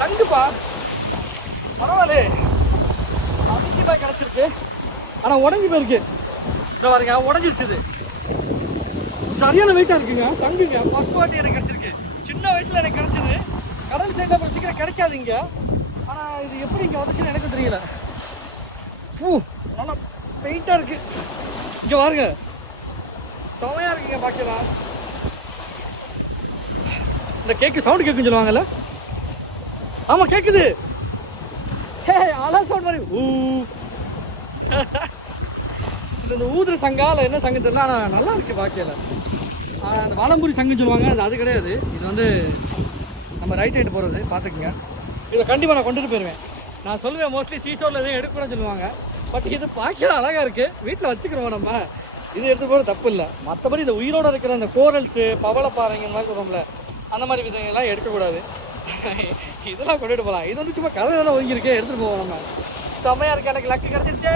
சங்குப்பா பரவாயில்ல, அதிசயமா கிடைச்சிருக்கு. ஆனா உடஞ்சி போயிருக்கு. இந்த பாருங்க, உடஞ்சிருச்சு. சரியான வெயிட்டா இருக்குங்க. சங்குங்க ஃபர்ஸ்ட் வாட்டி எனக்கு கிடைச்சிருக்கு. சின்ன வயசுல எனக்கு கிடைச்சது. கடல் சைடுல அப்புறம் சீக்கிரம் கிடைக்காது இங்க. ஆனா இது எப்படி இங்க வந்துச்சுன்னு எனக்கு தெரியல. நல்லா வெயிட்டா இருக்கு. இங்க பாருங்க, செமையா இருக்குங்க பாக்கலாம். இந்த கேக்கு சவுண்ட் கேக்குன்னு சொல்லுவாங்கல்ல, ஆமா கேக்குது. அலா சவுண்ட் மாதிரி இந்த ஊதுற சங்கால என்ன சங்கு தெரியல. ஆனா நல்லா இருக்கு பாக்கல. அந்த வாழம்பூரி சங்குன்னு சொல்லுவாங்க, அது கிடையாது. இது வந்து நம்ம ரைட் ரைட் போகிறது பார்த்துக்குங்க. இதை கண்டிப்பாக நான் கொண்டுட்டு போயிடுவேன். நான் சொல்லுவேன் மோஸ்ட்லி சீசோரில் எதுவும் எடுக்கக்கூடாதுன்னு சொல்லுவாங்க. பட் இது பார்க்கலாம் அழகாக இருக்குது, வீட்டில் வச்சுக்கிறோம் நம்ம. இது எடுத்து போகிறது தப்பு இல்லை. மற்றபடி இந்த உயிரோடு இருக்கிற அந்த கோரல்ஸு பவளப்பாறைங்க மாதிரி சொல்கிறோம்ல, அந்த மாதிரி விதங்கள்லாம் எடுக்கக்கூடாது. இதெல்லாம் கொண்டுட்டு போகலாம். இது வந்து சும்மா கதை தான் ஒதுங்கியிருக்கே, எடுத்துகிட்டு போவோம் நம்ம. செம்மையாக இருக்குது. எனக்கு லக்கு கிடச்சிருச்சு.